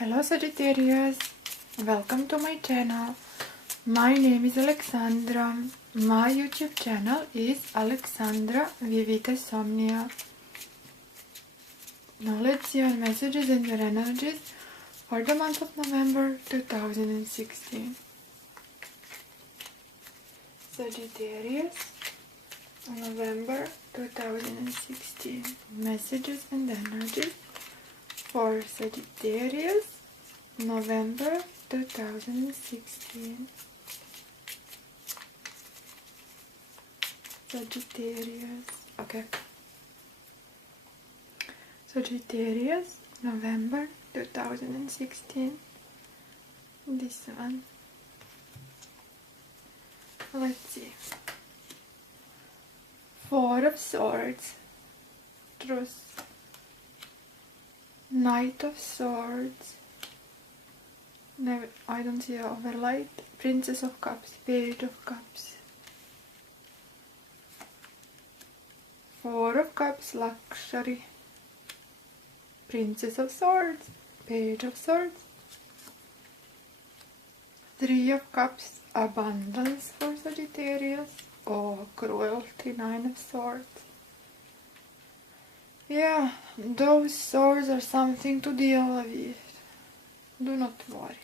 Hello Sagittarius, welcome to my channel. My name is Alexandra. My YouTube channel is Alexandra Vivita Somnia. Now let's see your messages and your energies for the month of November 2016. Sagittarius, November 2016. Messages and energies for Sagittarius, November 2016. Sagittarius, okay. Sagittarius, November 2016. This one. Let's see. Four of Swords, Truth, Knight of Swords, never, I don't see overlight, Princess of Cups, Page of Cups, Four of Cups, Luxury, Princess of Swords, Page of Swords, Three of Cups, Abundance for Sagittarius, or Cruelty, Nine of Swords. Yeah, those swords are something to deal with. Do not worry.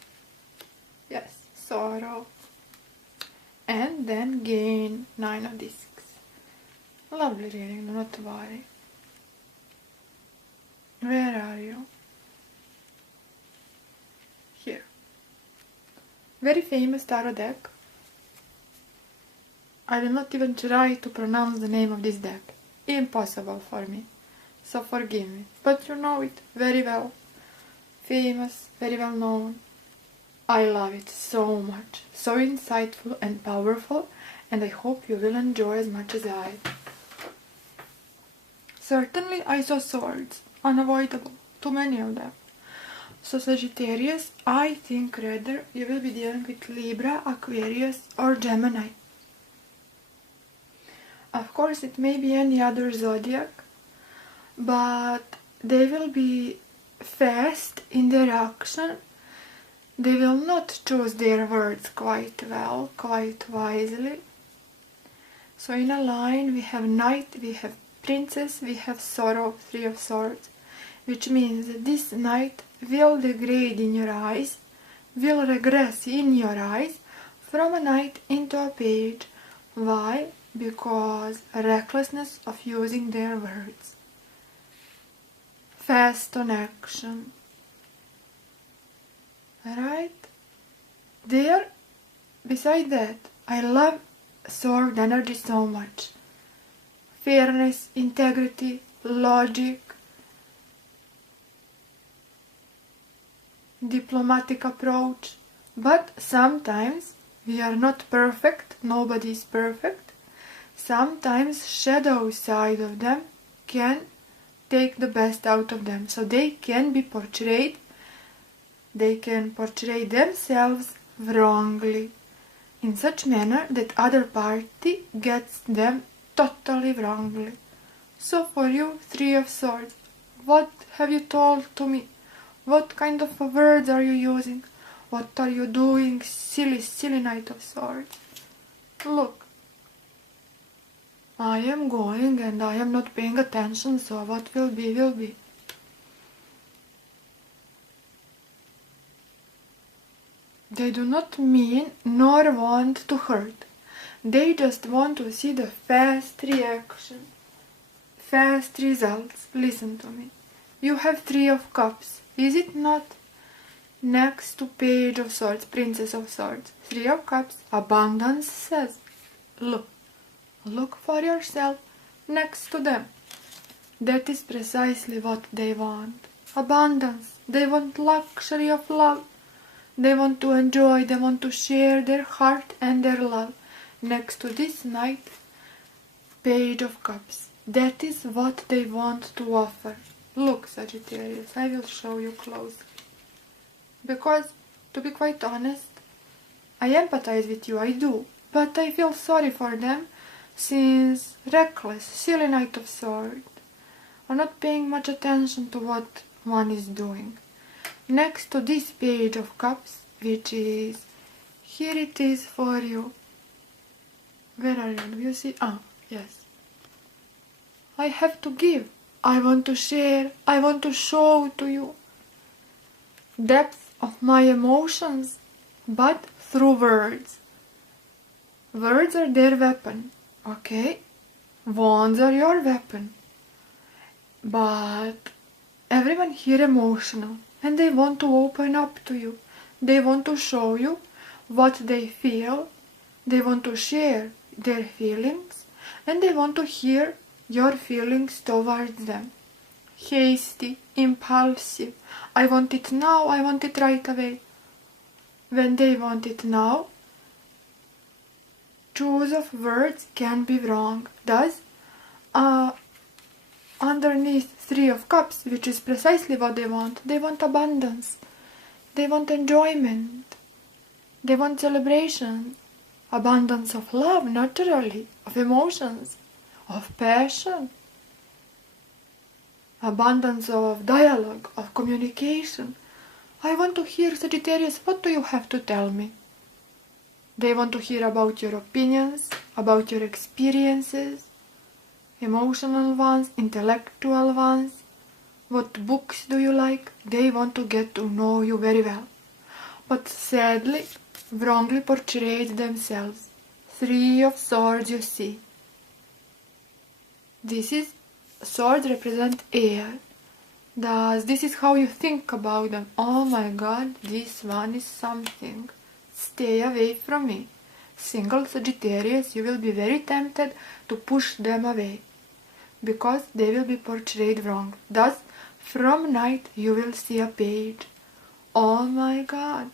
Yes, sorrow. And then gain, Nine of Discs. Lovely reading, do not worry. Where are you? Here. Very famous tarot deck. I will not even try to pronounce the name of this deck. Impossible for me. So forgive me. But you know it very well. Famous, very well known. I love it so much. So insightful and powerful. And I hope you will enjoy as much as I. Certainly I saw swords. Unavoidable. Too many of them. So Sagittarius, I think rather you will be dealing with Libra, Aquarius or Gemini. Of course it may be any other zodiac, but they will be fast in their action. They will not choose their words quite well, quite wisely. So in a line we have Knight, we have Princess, we have Sorrow, Three of Swords, which means that this Knight will degrade in your eyes, will regress in your eyes from a Knight into a Page. Why? Because recklessness of using their words. Fast on action. Alright? There, beside that, I love sword energy so much. Fairness, integrity, logic, diplomatic approach. But sometimes we are not perfect, nobody is perfect. Sometimes shadow side of them can take the best out of them. So they can be portrayed, they can portray themselves wrongly in such manner that other party gets them totally wrongly. So for you, Three of Swords, what have you told to me? What kind of words are you using? What are you doing, silly, silly Knight of Swords? Look. I am going and I am not paying attention, so what will be, will be. They do not mean nor want to hurt. They just want to see the fast reaction, fast results. Listen to me. You have Three of Cups, is it not? Next to Page of Swords, Princess of Swords, Three of Cups, Abundance says, look. Look for yourself next to them. That is precisely what they want. Abundance. They want luxury of love. They want to enjoy, they want to share their heart and their love. Next to this Knight, Page of Cups. That is what they want to offer. Look, Sagittarius, I will show you closely. Because, to be quite honest, I empathize with you, I do. But I feel sorry for them. Since reckless, silly Knight of Swords are not paying much attention to what one is doing. next to this Page of Cups, which is, here it is for you. Where are you? Do you see? Ah, yes. I have to give. I want to share. I want to show to you depth of my emotions, but through words. Words are their weapon, okay? Wands are your weapon. But everyone here emotional, and they want to open up to you. They want to show you what they feel. They want to share their feelings, and they want to hear your feelings towards them. Hasty, impulsive. I want it now, I want it right away. When they want it now, choice of words can be wrong. Thus, underneath Three of Cups, which is precisely what they want abundance, they want enjoyment, they want celebration, abundance of love, naturally, of emotions, of passion, abundance of dialogue, of communication. I want to hear, Sagittarius, what do you have to tell me? They want to hear about your opinions, about your experiences, emotional ones, intellectual ones. What books do you like? They want to get to know you very well. But sadly, wrongly portrayed themselves. Three of Swords, you see. Swords represent air. Thus, this is how you think about them. Oh my god, this one is something. Stay away from me. Single Sagittarius, you will be very tempted to push them away, because they will be portrayed wrong. Thus, from night you will see a page. Oh my god.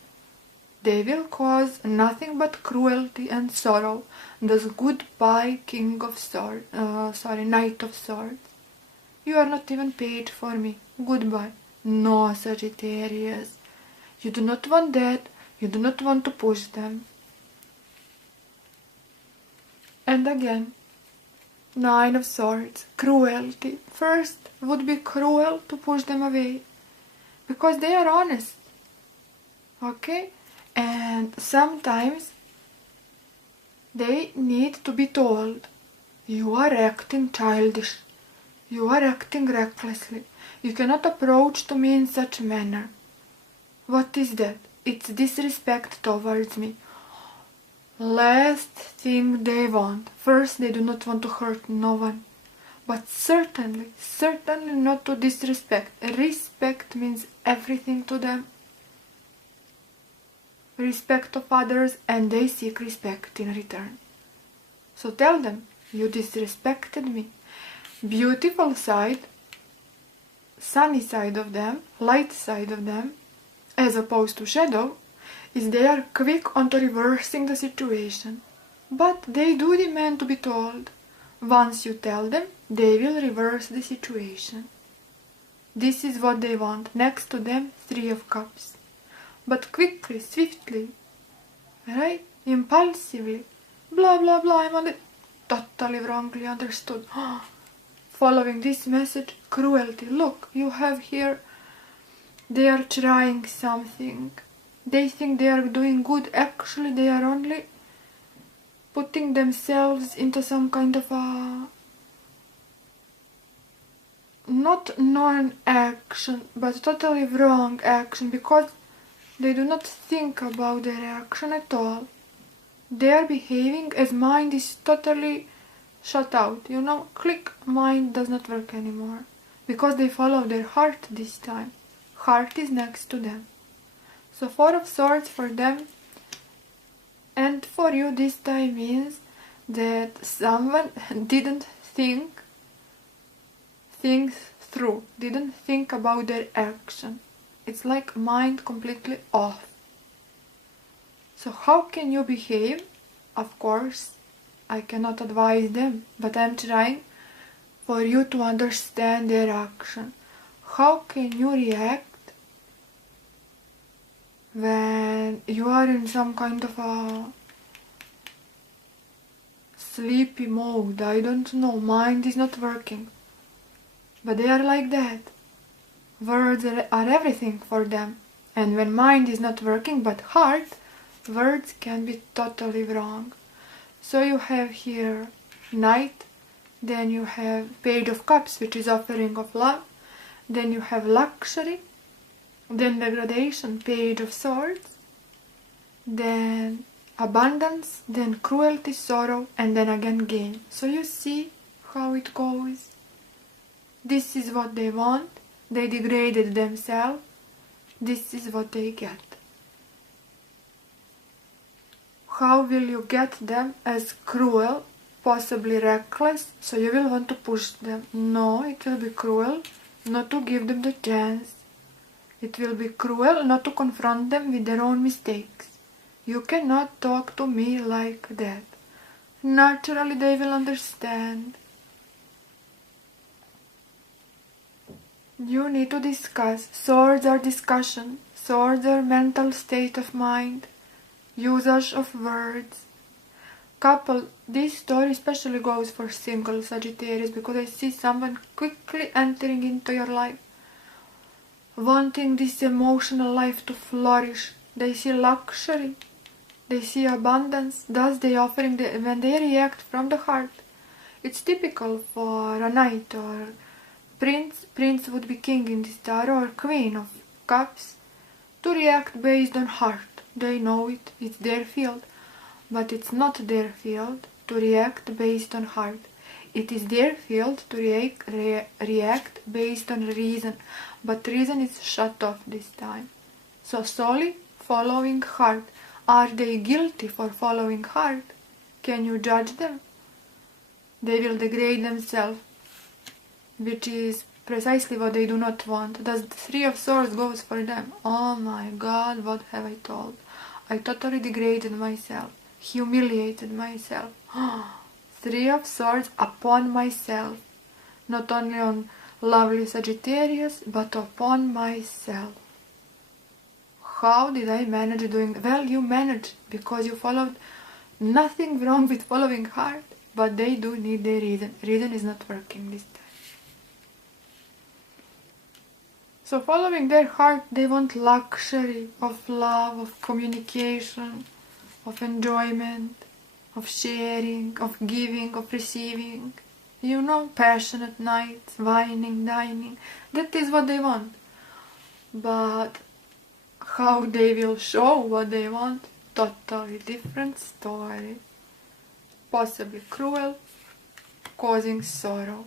They will cause nothing but cruelty and sorrow. Thus, goodbye, Knight of Swords. You are not even paid for me. Goodbye. No, Sagittarius. You do not want that. You do not want to push them. And again, Nine of Swords. Cruelty. First, would be cruel to push them away, because they are honest. Okay? And sometimes they need to be told, you are acting childish. You are acting recklessly. You cannot approach to me in such a manner. What is that? It's disrespect towards me. Last thing they want. First, they do not want to hurt no one. But certainly not to disrespect. Respect means everything to them. Respect of others, and they seek respect in return. So tell them, you disrespected me. Beautiful side, sunny side of them, light side of them, as opposed to shadow, is they are quick onto reversing the situation. But they do demand to be told. Once you tell them, they will reverse the situation. This is what they want. Next to them, Three of Cups. But quickly, swiftly, right? Impulsively, blah blah blah, I want it totally wrongly understood. Following this message, cruelty. Look, you have here, they are trying something. They think they are doing good. Actually, they are only putting themselves into some kind of a not non-action, but totally wrong action, because they do not think about their action at all. They are behaving as mind is totally shut out. You know, click, mind does not work anymore. Because they follow their heart this time. Heart is next to them. So Four of Swords for them and for you this time means that someone didn't think things through, didn't think about their action. It's like mind completely off. So how can you behave? Of course, I cannot advise them, but I'm trying for you to understand their action. How can you react when you are in some kind of a sleepy mode? I don't know, mind is not working. But they are like that. Words are everything for them. And when mind is not working but heart, words can be totally wrong. So you have here Knight, then you have Page of Cups, which is offering of love, then you have Luxury, then Degradation, Page of Swords, then Abundance, then Cruelty, Sorrow, and then again Gain. So you see how it goes. This is what they want. They degraded themselves. This is what they get. How will you get them? As cruel, possibly reckless, so you will want to push them. No, it will be cruel not to give them the chance. It will be cruel not to confront them with their own mistakes. You cannot talk to me like that. Naturally, they will understand. You need to discuss. Swords are discussion. Swords are mental state of mind. Usage of words. Couple, this story especially goes for single Sagittarius, because I see someone quickly entering into your life, wanting this emotional life to flourish. They see luxury. They see abundance. Thus they offering when they react from the heart. It's typical for a knight or prince. Prince would be king in this tarot, or queen of cups, to react based on heart. They know it. It's their field. But it's not their field to react based on heart. It is their field to react based on reason. But reason is shut off this time. So solely following heart. Are they guilty for following heart? Can you judge them? They will degrade themselves, which is precisely what they do not want. Thus the Three of Swords goes for them. Oh my God, what have I told? I totally degraded myself, humiliated myself. Three of Swords upon myself. Not only on lovely Sagittarius, but upon myself. How did I manage doing? Well, you managed because you followed. Nothing wrong with following heart, but they do need their reason. Reason is not working this time. So following their heart, they want luxury of love, of communication, of enjoyment, of sharing, of giving, of receiving. You know, passionate nights, whining, dining. That is what they want. But how they will show what they want, totally different story. Possibly cruel, causing sorrow,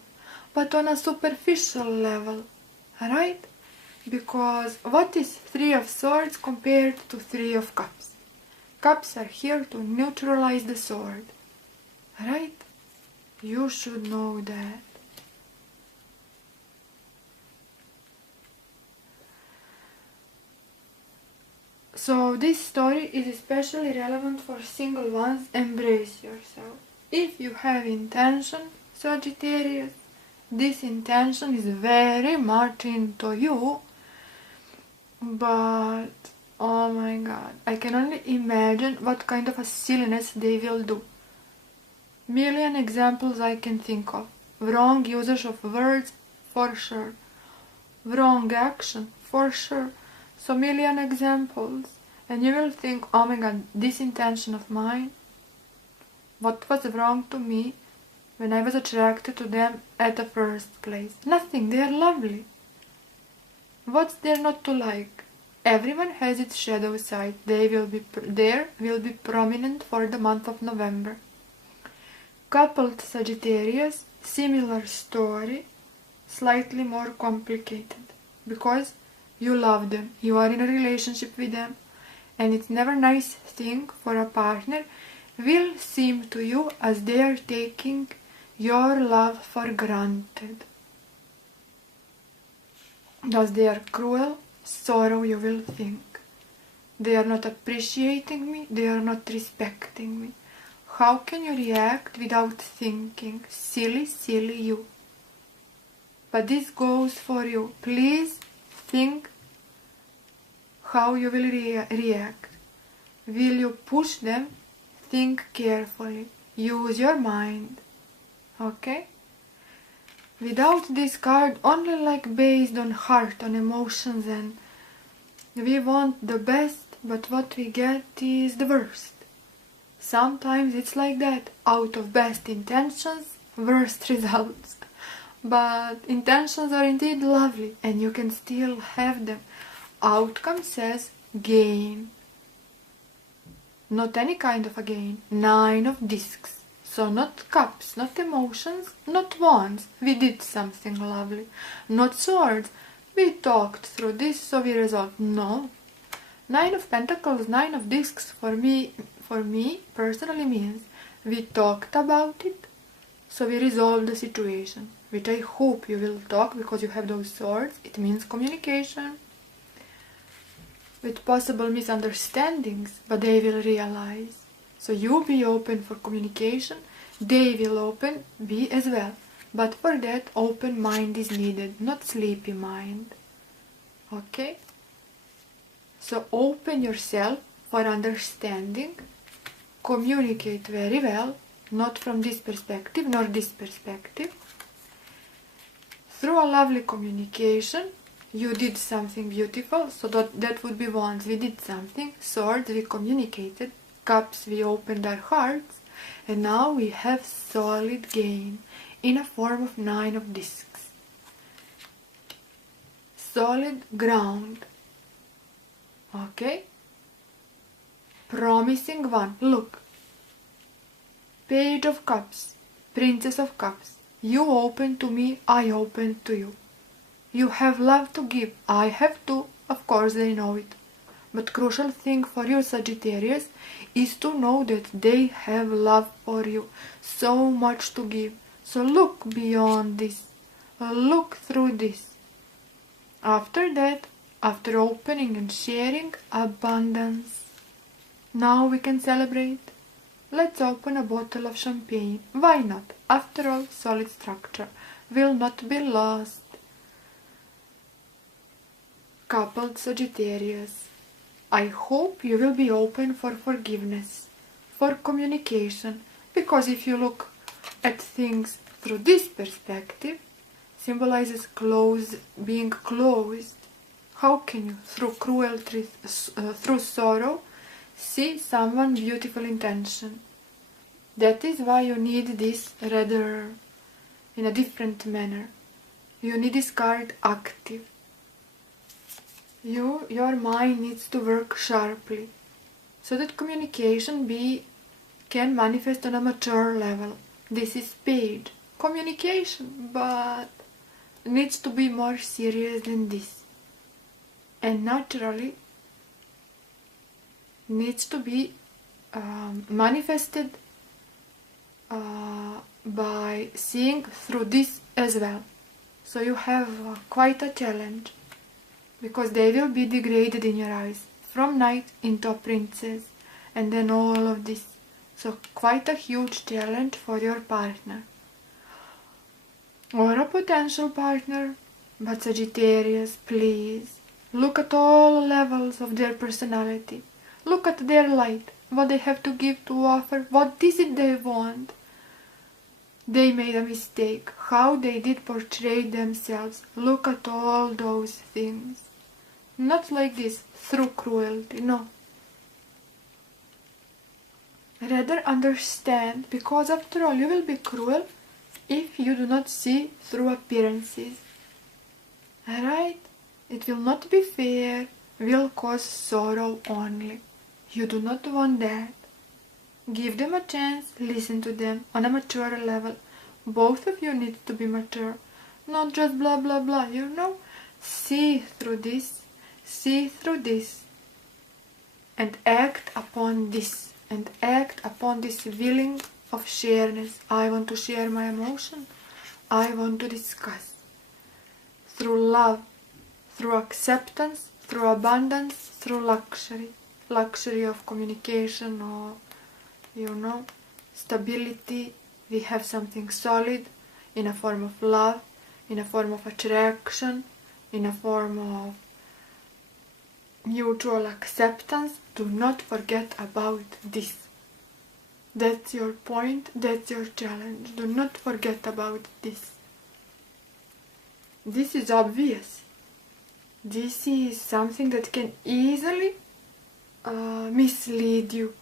but on a superficial level, right? Because what is Three of Swords compared to Three of Cups? Cups are here to neutralize the sword, right? You should know that. So this story is especially relevant for single ones. Embrace yourself. If you have intention, Sagittarius, this intention is very much into you. But, oh my God, I can only imagine what kind of a silliness they will do. Million examples I can think of. Wrong usage of words, for sure. Wrong action, for sure. So million examples. And you will think, oh my God, this intention of mine, what was wrong to me when I was attracted to them at the first place? Nothing, they are lovely. What's there not to like? Everyone has its shadow side. There will be prominent for the month of November. Coupled Sagittarius, similar story, slightly more complicated. Because you love them, you are in a relationship with them, and it's never a nice thing for a partner will seem to you as they are taking your love for granted. Thus they are cruel, sorrow you will think. They are not appreciating me, they are not respecting me. How can you react without thinking? Silly, silly you. But this goes for you. Please think how you will react. Will you push them? Think carefully. Use your mind. Okay? Without this card, only like based on heart, on emotions, and we want the best, but what we get is the worst. Sometimes it's like that, out of best intentions, worst results. But intentions are indeed lovely, and you can still have them. Outcome says gain. Not any kind of a gain. 9 of discs. So not cups, not emotions, not wands. We did something lovely. Not swords. We talked through this, so we resolved. No. 9 of pentacles, 9 of discs for me personally means we talked about it, so we resolved the situation. Which I hope you will talk, because you have those swords. It means communication. With possible misunderstandings, but they will realize. So you be open for communication, they will be as well. But for that, open mind is needed, not sleepy mind. Okay? So open yourself for understanding, communicate very well, not from this perspective nor this perspective. Through a lovely communication, you did something beautiful, so that would be wands, we did something. Swords, we communicated. Cups, we opened our hearts. And now we have solid gain in a form of 9 of discs. Solid ground. Okay? Promising one. Look. Page of Cups. Princess of Cups. You open to me, I open to you. You have love to give, I have too, of course they know it. But crucial thing for you, Sagittarius, is to know that they have love for you, so much to give. So look beyond this, look through this. After that, after opening and sharing, abundance. Now we can celebrate. Let's open a bottle of champagne. Why not? After all, solid structure will not be lost. Coupled Sagittarius, I hope you will be open for forgiveness, for communication, because if you look at things through this perspective, symbolizes being closed. How can you, through cruelty, through sorrow, see someone beautiful intention? That is why you need this rather in a different manner. You need this card active. Your mind needs to work sharply, so that communication can manifest on a mature level. This is page. Communication, but needs to be more serious than this. And naturally needs to be manifested by seeing through this as well. So you have quite a challenge, because they will be degraded in your eyes, from knight into a princess, and then all of this. So quite a huge challenge for your partner. Or a potential partner. But Sagittarius, please, look at all levels of their personality. Look at their light, what they have to give, to offer, what is it they want. They made a mistake, how they did portray themselves. Look at all those things. Not like this, through cruelty, no. Rather understand, because after all you will be cruel if you do not see through appearances. Alright? It will not be fair, will cause sorrow only. You do not want that. Give them a chance, listen to them on a mature level. Both of you need to be mature, not just blah blah blah, you know? See through this, and act upon this, feeling of shareness. I want to share my emotion, I want to discuss. Through love, through acceptance, through abundance, through luxury of communication, or stability. We have something solid in a form of love, in a form of attraction, in a form of mutual acceptance. Do not forget about this. That's your point, that's your challenge. Do not forget about this. This is obvious. This is something that can easily mislead you,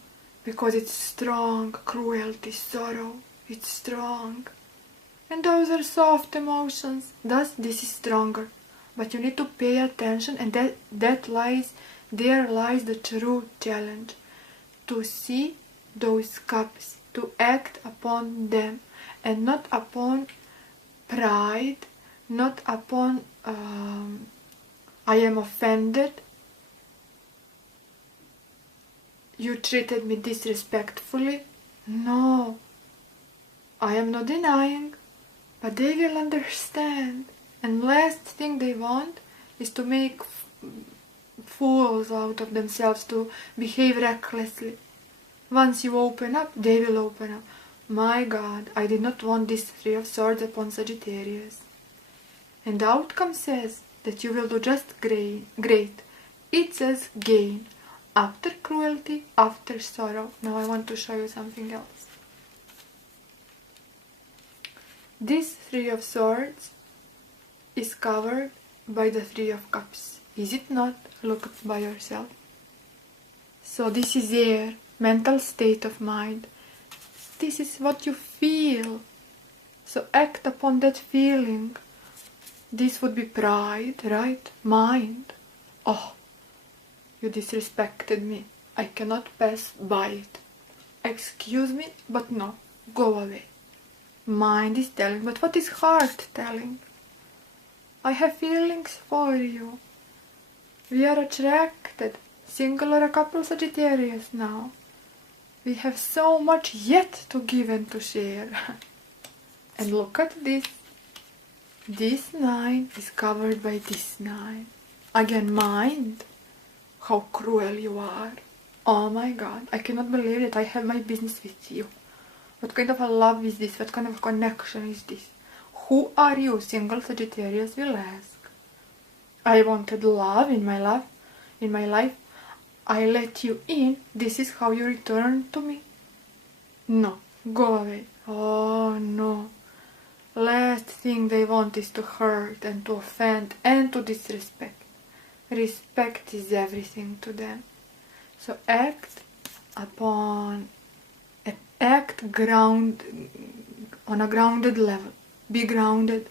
because it's strong. Cruelty, sorrow, it's strong. And those are soft emotions. Thus, this is stronger. But you need to pay attention, and there lies the true challenge. To see those cups, to act upon them, and not upon pride, not upon I am offended, you treated me disrespectfully. No, I am not denying, but they will understand. And last thing they want is to make fools out of themselves, to behave recklessly. Once you open up, they will open up. My God, I did not want this Three of Swords upon Sagittarius. And the outcome says that you will do just great. It says gain. After cruelty, after sorrow. Now I want to show you something else. This Three of Swords is covered by the Three of Cups. Is it not? Look by yourself. So this is air, mental state of mind. This is what you feel. So act upon that feeling. This would be pride, right? Mind. Oh, you disrespected me. I cannot pass by it. Excuse me, but no. Go away. Mind is telling, but what is heart telling? I have feelings for you. We are attracted. Single or a couple Sagittarius now. We have so much yet to give and to share. And look at this. This 9 is covered by this 9. Again, mind. How cruel you are. Oh my God, I cannot believe that I have my business with you. What kind of a love is this? What kind of a connection is this? Who are you? Single Sagittarius will ask. I wanted love in my life. I let you in. This is how you return to me? No, go away. Oh no. Last thing they want is to hurt and to offend and to disrespect. Respect is everything to them. So act on a grounded level. Be grounded.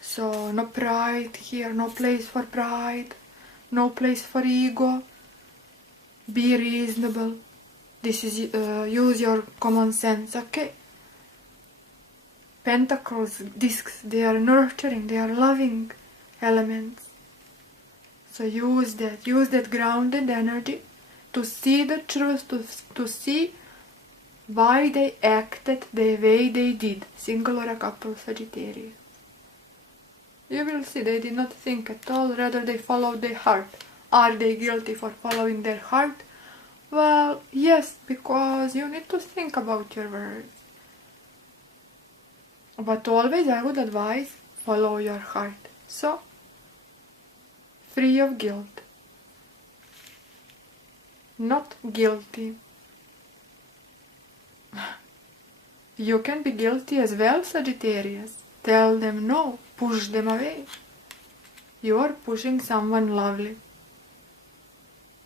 So no pride here, no place for pride, no place for ego. Be reasonable. This is use your common sense, okay? Pentacles, discs, they are nurturing, they are loving elements. So use that grounded energy to see the truth, to see why they acted the way they did, single or a couple Sagittarius. You will see they did not think at all, rather they followed their heart. Are they guilty for following their heart? Well, yes, because you need to think about your words. But always I would advise, follow your heart. So, free of guilt. Not guilty. You can be guilty as well, Sagittarius. Tell them no, push them away. You are pushing someone lovely.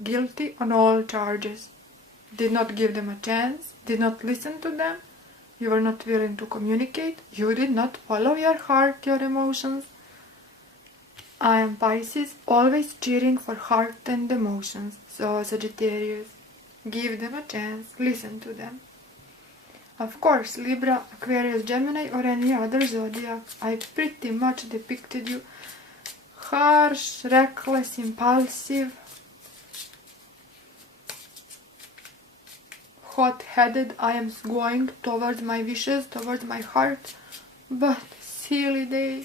Guilty on all charges. Did not give them a chance, did not listen to them. You were not willing to communicate. You did not follow your heart, your emotions. I am Pisces, always cheering for heart and emotions. So Sagittarius, give them a chance, listen to them. Of course, Libra, Aquarius, Gemini or any other zodiac, I pretty much depicted you harsh, reckless, impulsive, hot-headed. I am going towards my wishes, towards my heart, but silly they.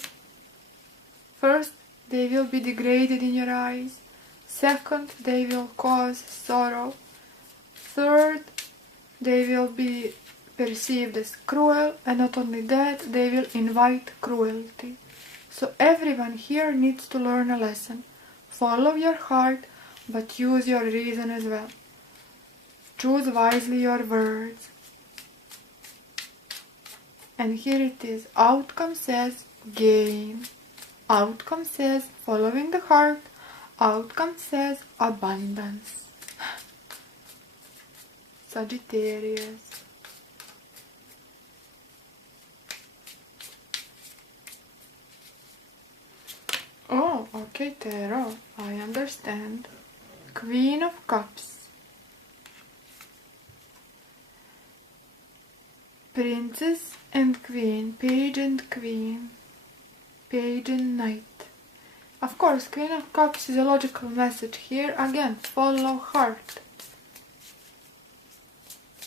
First, they will be degraded in your eyes. Second, they will cause sorrow. Third, they will be perceived as cruel, and not only that, they will invite cruelty. So everyone here needs to learn a lesson. Follow your heart, but use your reason as well. Choose wisely your words. And here it is. Outcome says gain. Outcome says following the heart. Outcome says abundance. Sagittarius. Oh, okay, Tarot. I understand. Queen of Cups. Princess and Queen. Page and Queen. Page and Knight. Of course, Queen of Cups is a logical message here. Again, follow heart.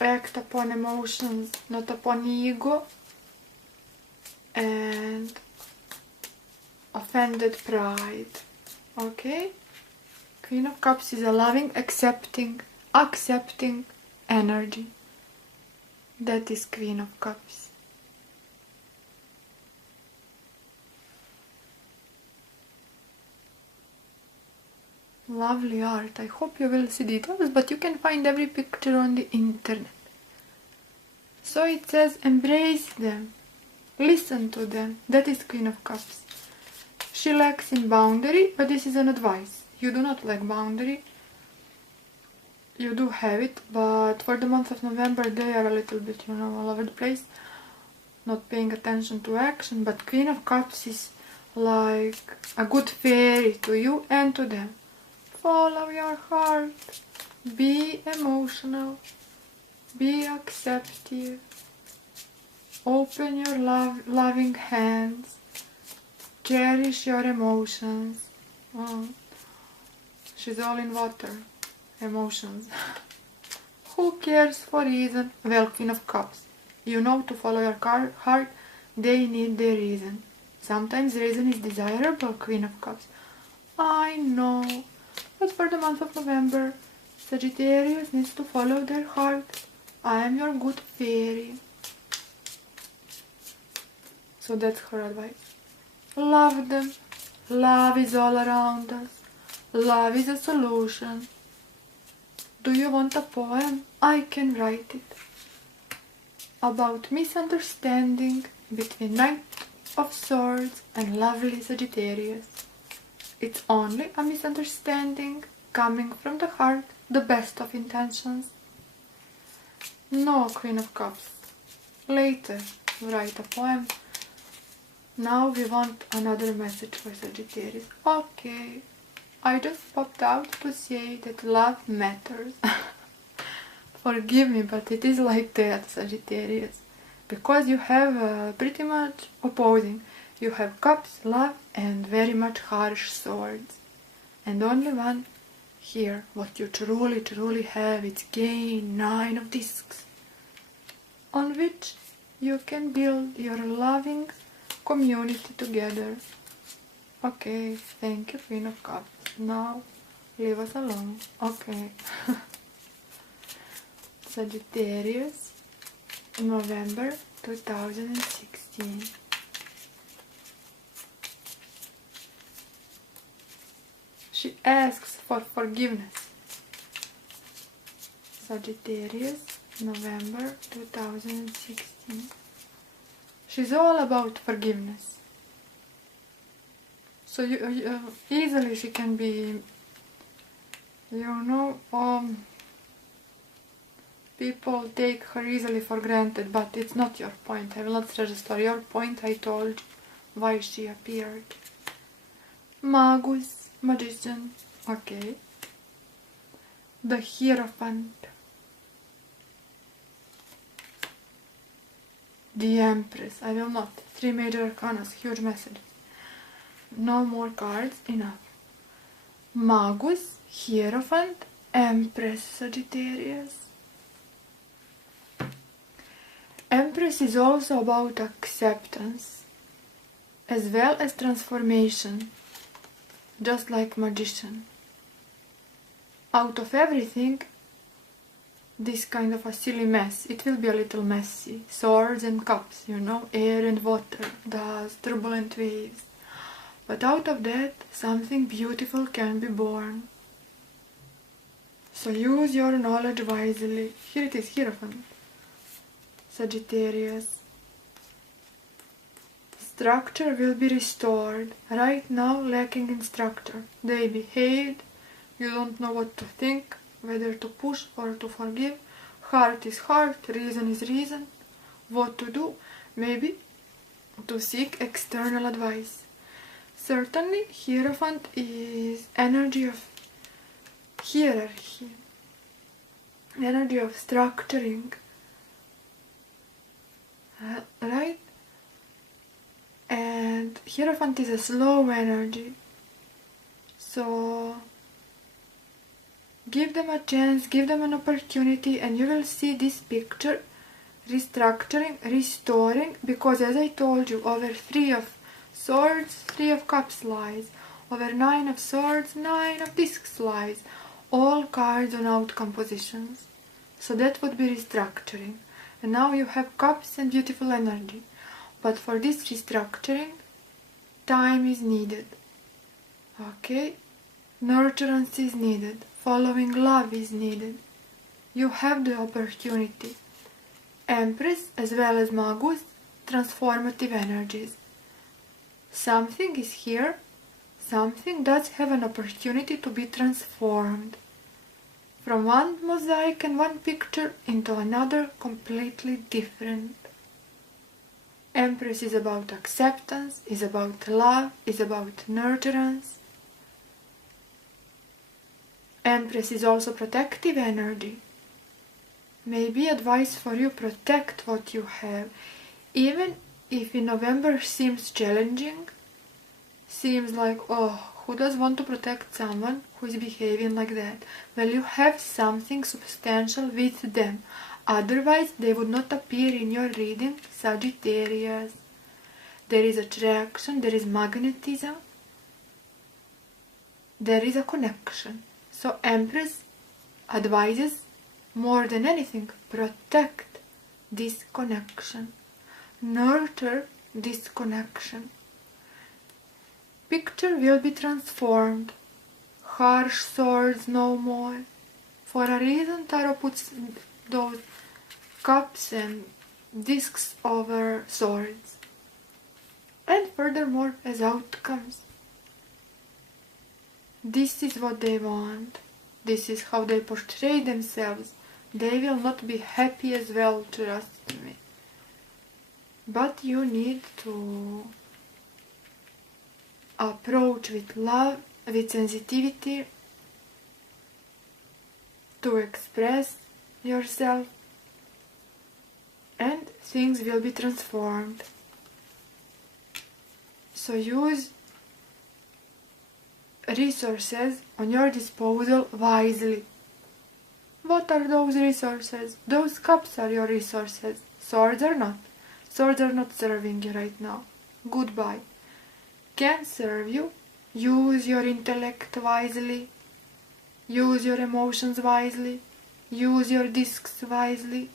Act upon emotions, not upon ego. And offended pride. Okay? Queen of Cups is a loving, accepting energy. That is Queen of Cups. Lovely art. I hope you will see details, but you can find every picture on the internet. So it says embrace them. Listen to them. That is Queen of Cups. She lacks in boundary, but this is an advice. You do not lack boundary. You do have it, but for the month of November they are a little bit, all over the place. Not paying attention to action, but Queen of Cups is like a good fairy to you and to them. Follow your heart. Be emotional. Be acceptive. Open your loving hands. Cherish your emotions. Oh, she's all in water. Emotions. Who cares for reason? Well, Queen of Cups. You know to follow your heart. They need their reason. Sometimes reason is desirable, Queen of Cups. I know. But for the month of November, Sagittarius needs to follow their heart. I am your good fairy. So that's her advice. Love them. Love is all around us. Love is a solution. Do you want a poem? I can write it. About misunderstanding between Knight of Swords and lovely Sagittarius. It's only a misunderstanding coming from the heart, the best of intentions. No, Queen of Cups. Later, write a poem. Now we want another message for Sagittarius. Okay, I just popped out to say that love matters. Forgive me, but it is like that, Sagittarius. Because you have pretty much opposing. You have cups, love, and very much harsh swords. And only one here. What you truly have, it's gain 9 of discs. On which you can build your loving community together. Okay, thank you, Queen of Cups. Now, leave us alone. Okay. Sagittarius, November 2016. She asks for forgiveness. Sagittarius, November 2016. She's all about forgiveness. So easily she can be, people take her easily for granted, but it's not your point. I will not stretch the story. Your point, I told you why she appeared. Magus, magician, okay. The Hierophant. The Empress. I will not. 3 major arcanas, huge message. No more cards, enough. Magus, Hierophant, Empress, Sagittarius. Empress is also about acceptance, as well as transformation, just like Magician. Out of everything, this kind of a silly mess, it will be a little messy. Swords and cups, air and water, dust, turbulent waves. But out of that, something beautiful can be born. So use your knowledge wisely. Here it is, Hierophant. Sagittarius. Structure will be restored. Right now lacking in structure. They behaved. You don't know what to think, whether to push or to forgive. Heart is heart, reason is reason. What to do? Maybe to seek external advice. Certainly, Hierophant is energy of hierarchy, energy of structuring, right? And Hierophant is a slow energy, so give them a chance, give them an opportunity, and you will see this picture restructuring, restoring, because as I told you, over 3 of Swords, 3 of Cups lies, over 9 of Swords, 9 of Discs lies, all cards on outcome positions. So that would be restructuring. And now you have Cups and beautiful energy. But for this restructuring, time is needed. Okay? Nurturance is needed. Following love is needed. You have the opportunity. Empress as well as Magus, transformative energies. Something is here, something does have an opportunity to be transformed. From one mosaic and one picture into another completely different. Empress is about acceptance, is about love, is about nurturance. Empress is also protective energy. Maybe advice for you: protect what you have. Even if in November seems challenging, seems like, oh, who does want to protect someone who is behaving like that? Well, you have something substantial with them. Otherwise, they would not appear in your reading, Sagittarius. There is attraction, there is magnetism, there is a connection. So Empress advises, more than anything, protect this connection. Nurture this connection. Picture will be transformed. Harsh swords no more. For a reason, Tarot puts those cups and discs over swords. And furthermore, as outcomes. This is what they want. This is how they portray themselves. They will not be happy as well, trust me. But you need to approach with love, with sensitivity, to express yourself, and things will be transformed. So use resources on your disposal wisely. What are those resources? Those cups are your resources. Swords are not. Swords are not serving you right now. Goodbye. Can serve you. Use your intellect wisely. Use your emotions wisely. Use your discs wisely.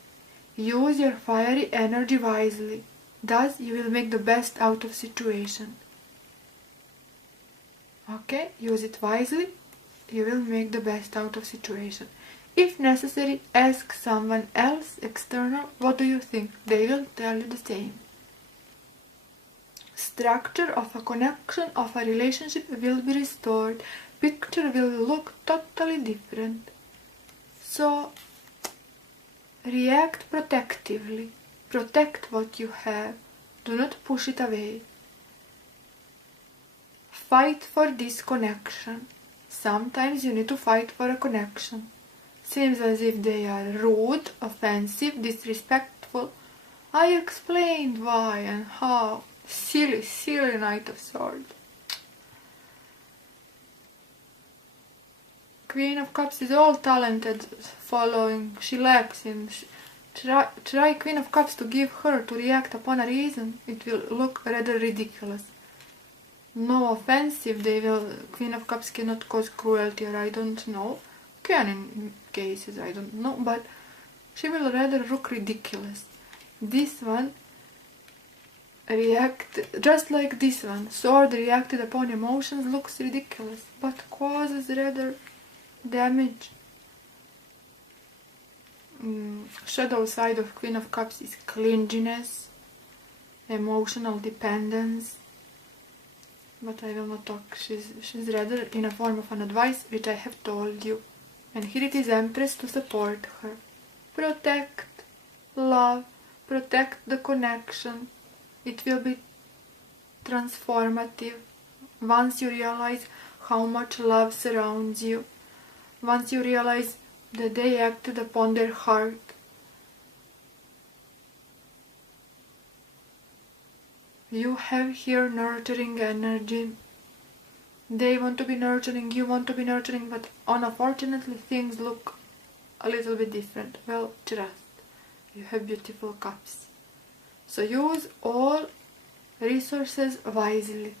Use your fiery energy wisely. Thus you will make the best out of situation. Okay? Use it wisely. You will make the best out of situation. If necessary, ask someone else external, what do you think? They will tell you the same. Structure of a connection, of a relationship will be restored. Picture will look totally different. So, react protectively. Protect what you have. Do not push it away. Fight for this connection. Sometimes you need to fight for a connection. Seems as if they are rude, offensive, disrespectful. I explained why and how. Silly, silly Knight of Swords. Queen of Cups is all talented, following. She lacks in. Try Queen of Cups to give her to react upon a reason. It will look rather ridiculous. No offensive, Queen of Cups cannot cause cruelty, or I don't know. Can in cases, I don't know, but she will rather look ridiculous. This one just like this one. Sword reacted upon emotions, looks ridiculous, but causes rather damage. Shadow side of Queen of Cups is clinginess, emotional dependence. But I will not talk. She's rather in a form of an advice which I have told you. And here it is Empress to support her. Protect, love, protect the connection. It will be transformative once you realize how much love surrounds you. Once you realize that they acted upon their heart. You have here nurturing energy. They want to be nurturing, you want to be nurturing, but unfortunately things look a little bit different. Well, trust. You have beautiful cups. So use all resources wisely.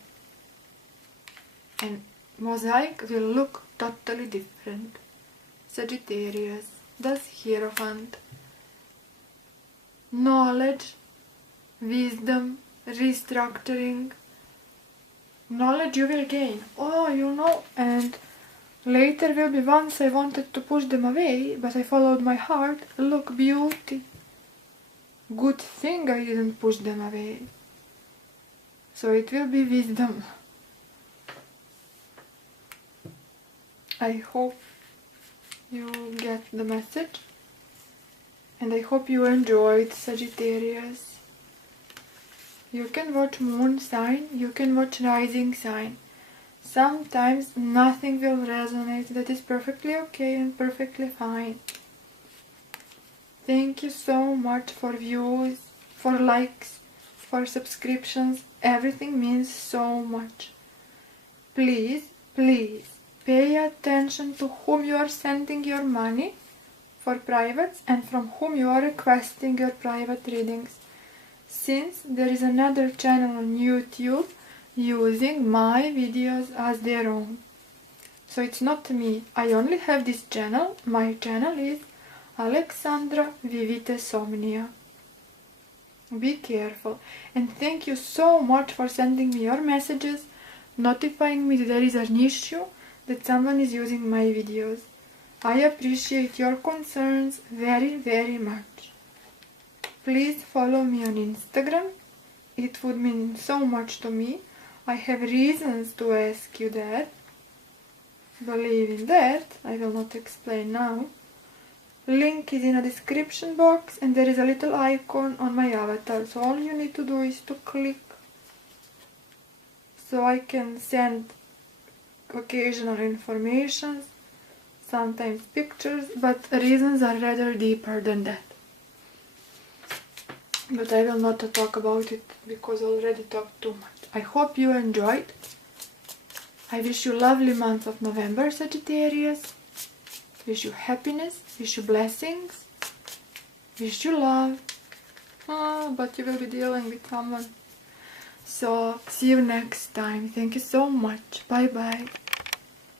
And mosaic will look totally different. Sagittarius, thus Hierophant. Knowledge, wisdom, restructuring. Knowledge you will gain. Oh, you know, and later will be once I wanted to push them away, but I followed my heart. Look, beauty. Good thing I didn't push them away. So it will be wisdom. I hope you get the message. And I hope you enjoyed Sagittarius. You can watch moon sign, you can watch rising sign. Sometimes nothing will resonate. That is perfectly okay and perfectly fine. Thank you so much for views, for likes, for subscriptions. Everything means so much. Please, please, pay attention to whom you are sending your money for privates and from whom you are requesting your private readings. Since there is another channel on YouTube using my videos as their own. So it's not me. I only have this channel. My channel is Alexandra Vivite Somnia. Be careful. And thank you so much for sending me your messages, notifying me that there is an issue, that someone is using my videos. I appreciate your concerns very, very much. Please follow me on Instagram. It would mean so much to me. I have reasons to ask you that. Believe in that. I will not explain now. Link is in a description box and there is a little icon on my avatar. So all you need to do is to click so I can send occasional information, sometimes pictures, but reasons are rather deeper than that. But I will not talk about it because I already talked too much. I hope you enjoyed. I wish you lovely month of November, Sagittarius. Wish you happiness, wish you blessings, wish you love. But you will be dealing with someone. So, see you next time. Thank you so much. Bye bye.